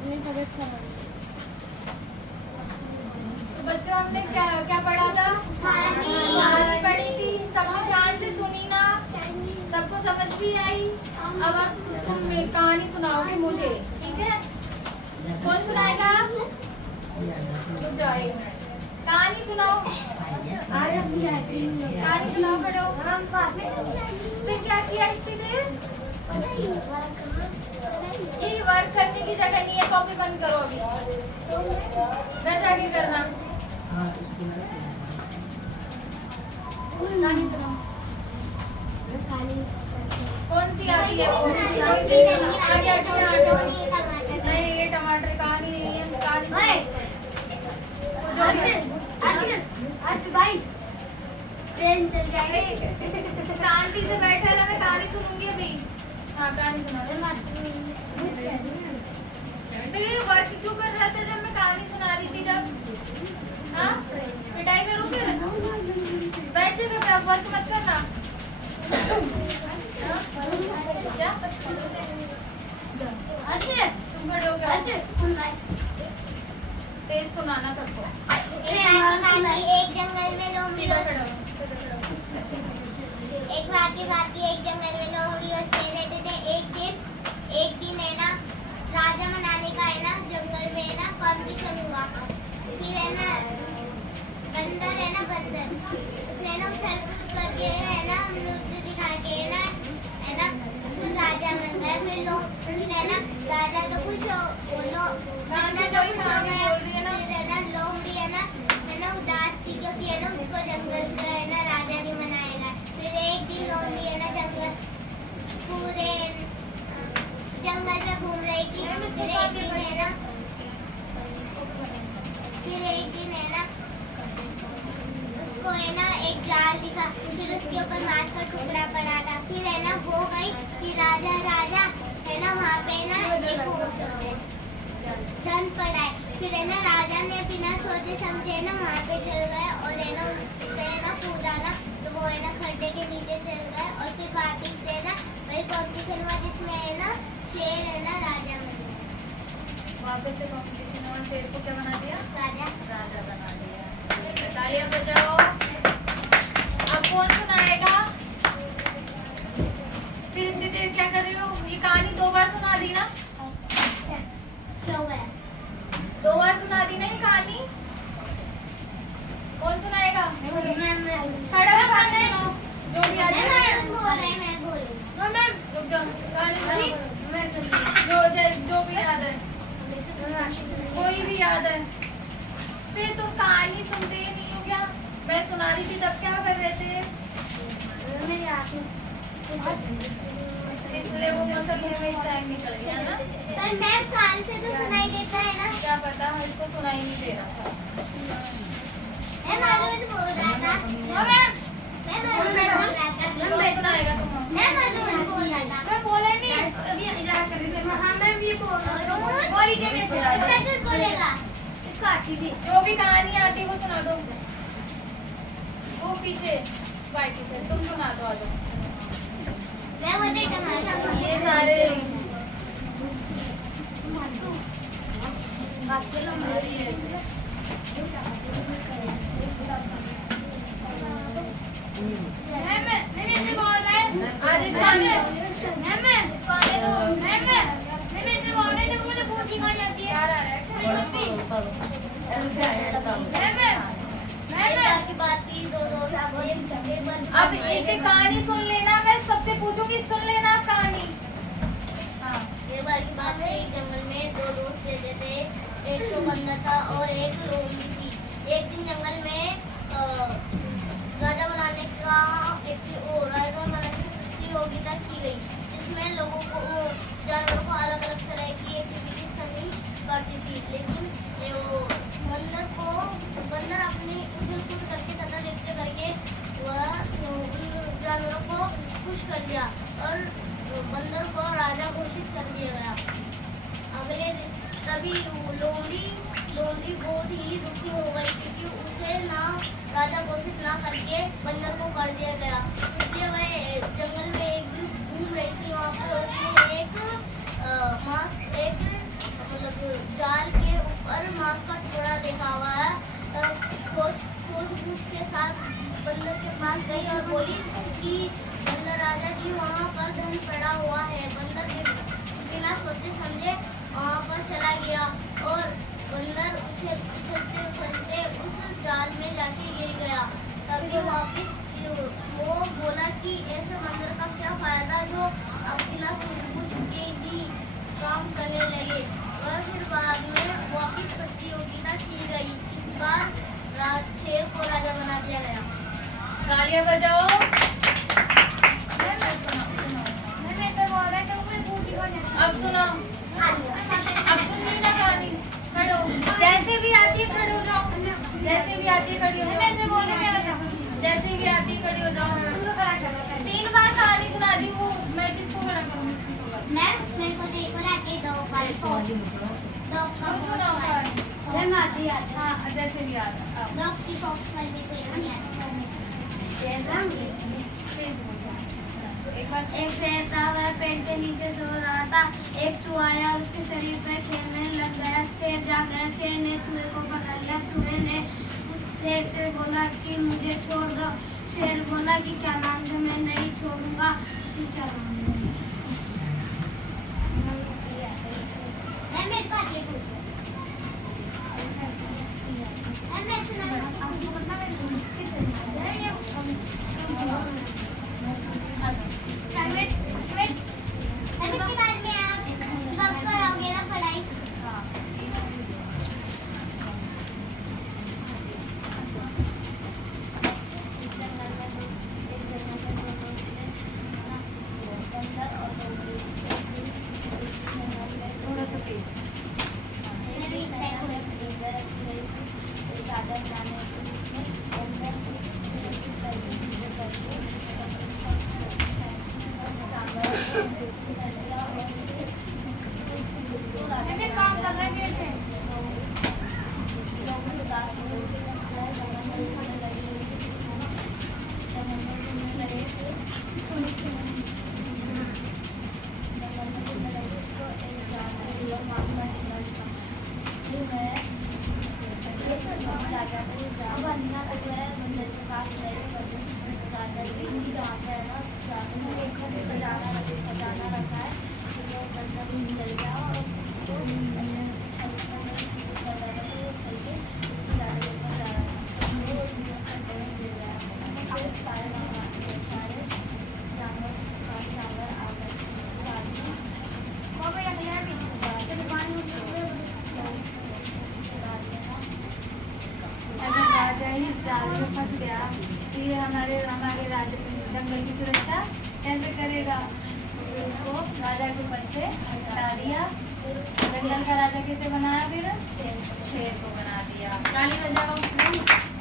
तो बच्चों हमने क्या क्या पढ़ा था? कहानी पढ़ी थी, सबने ध्यान से सुनी ना? सबको समझ भी आई? अब तुम कहानी सुनाओगे मुझे, ठीक है? कौन सुनाएगा? रुक जाओ एक मिनट। कहानी सुनाओ। कहानी सुनाओ पढ़ो। फिर क्या किया इतनी देर? ये वर्क करने की जगह नहीं है, कॉपी बंद करो अभी। रच आगे करना। कहानी सुनाओ। कौन सी आती है? आगे नहीं, ये टमाटर कहानी नहीं है। कहानी भाई ट्रेन चल जाएगी। शांति से बैठा रहा, मैं कहानी सुनूंगी अभी। हाँ कहानी सुना। फिर ये वर्क क्यों कर रहा था जब मैं कहानी सुना रही थी तब? हाँ पिटाई करूँ फिर? बैठ जगह पे, अब वर्क मत करना। क्या? तुम खड़े हो गए। तेज सुनाना सबको। एक जंगल में लोमड़ी एक भांति एक जंगल में लोमड़ी और शेर रहते थे। एक दिन है ना राजा बनाने का है ना जंगल में है ना कॉम्पिटिशन हुआ। फिर है ना बंदर है ना उसने ना उछल कूद करके है ना नृत्य दिखा के है ना फिर राजा बन गया। फिर है ना राजा तो खुश हो बंदर तो खुश हो गया। फिर है ना लोमड़ी है ना उदास थी क्योंकि है ना उसको जंगल का है ना राजा नहीं बनाएगा। फिर एक दिन लोमड़ी है ना पूरे जंगल में घूम रही थी। फिर एक दिन है ना उसको है ना एक जाल दिखा। फिर उसके ऊपर मांस का टुकड़ा पड़ा था। फिर है ना वो गई कि राजा है ना वहाँ पे ना एक धन पड़ा है। फिर है ना राजा ने बिना सोचे समझे ना वहाँ पे चल गया और है ना उससे ना कूदा ना तो वो है ना खड्डे के नीचे चल गया। और फिर वापिस से ना वही कॉम्पिटिशन हुआ जिसमें है ना शेर है ना राजा बन गया। वापस से कॉम्पिटिशन हुआ, शेर को क्या बना दिया? राजा बना दिया। तालियां बजाओ। अब कौन सुनाएगा? फिर इतनी देर क्या कर रही हो? ये कहानी 2 बार सुना दी ना? क्यों गया? 2 बार सुना दी ना ये कहानी? कौन सुनाएगा? खड़ा हो खाने जो भी याद है। मैं बोलूं। मैम रुक जाओ, कहानी सुनी? जो भी याद है, कोई भी याद है। फिर तुम कहानी सुनते ही नहीं हो क्या? मैं सुना रही थी तब क्या कर रहे थे? इसलिए वो मसले में टाइम निकल गया ना। पर मैम कान से तो सुनाई देता है ना। क्या पता, इसको सुनाई नहीं दे रहा था। मैं मालूम बोल रहा था। कौन सुनाएगा तुम? मैं मालूम बोल रहा था। मैं बोला नहीं। अभी इधर कर रही थी। हाँ मैं ये बोल रहा हूँ। बोली दे मैं बोलेगा। इसको आती थी। जो भी कहानी आती है वो सुना दो। वो पीछे बाइक पीछे तुम सुना दो। आ जाओ। मैं वो दे टमाटर। ये सारे आज इसको आने दो। अब इसे कहानी सुन लेना, मैं सबसे पूछूंगी, सुन लेना आप कहानी। हाँ। एक बार की बात है, एक जंगल में 2 दोस्त रहते थे। एक तो बंदर था और एक लोमड़ी थी। एक दिन जंगल में राजा बनाने की प्रतियोगिता की गई, जिसमें लोगों को जानवरों को अलग अलग तरह की एक्टिविटीज करनी पड़ती थी। लेकिन बंदर अपनी उछल कूद करके तथा नृत्य करके वह जानवरों को खुश कर दिया और बंदर को राजा घोषित कर दिया गया। अगले दिन तभी लोमड़ी बहुत ही दुखी हो गई क्योंकि उसे ना राजा घोषित ना करके बंदर को कर दिया गया। इसलिए वह जंगल में एक दिन घूम रही थी। वहाँ पर उसने एक जाल के ऊपर मांस का टुकड़ा देखा हुआ है। सूझबूझ के साथ बंदर के पास गई और बोली कि बंदर राजा जी वहाँ पर धन पड़ा हुआ है। बंदर बिना सोचे समझे वहाँ पर चला गया और बंदर उछलते उछलते उस जाल में जाके गिर गया। तभी वापिस वो बोला कि ऐसे बंदर का क्या फायदा जो अब बिना सूझबूझ के ही काम करने लगे। और फिर बाद में वापिस प्रतियोगिता की गई। इस बार शेर को राजा बना दिया गया। तालियां बजाओ। अब सुनो, अब सुननी ना कहानी। खड़ो, जैसे भी आती है खड़े हो जाओ, जैसे भी आती है खड़ी हो जाओ, जैसे भी आती है खड़ी हो जाओ। 3 बार कहानी सुना दी वो, मैं किसको खड़ा करूँगी? मैम मेरे को देखो लाके दो बार डॉग का सुनाओ कहानी। हाँ, जैसे भी आता। डॉग की फॉक्स वाली मेरे को एक नहीं आती। एक शेर था, वह पेड़ के नीचे सो रहा था। एक चूहा आया और उसके शरीर पर खेलने लग गया। शेर जाग गया। शेर ने चूहे को पकड़ लिया। चूहे ने उस शेर से बोला कि मुझे छोड़ दो। शेर बोला कि क्या नाम है, मैं नहीं छोड़ूंगा। क्या नाम है? मेरे को आगे पूछो। मैं सुना इसके बाद में आप कब करोगे ना पढ़ाई? काम कर रहे हैं। जाल में फंस गया कि हमारे राजा जंगल की सुरक्षा कैसे करेगा। तो उसको राजा के पद से हटा दिया। जंगल का राजा कैसे बनाया फिर? शेर को बना दिया। ताली बजाओ।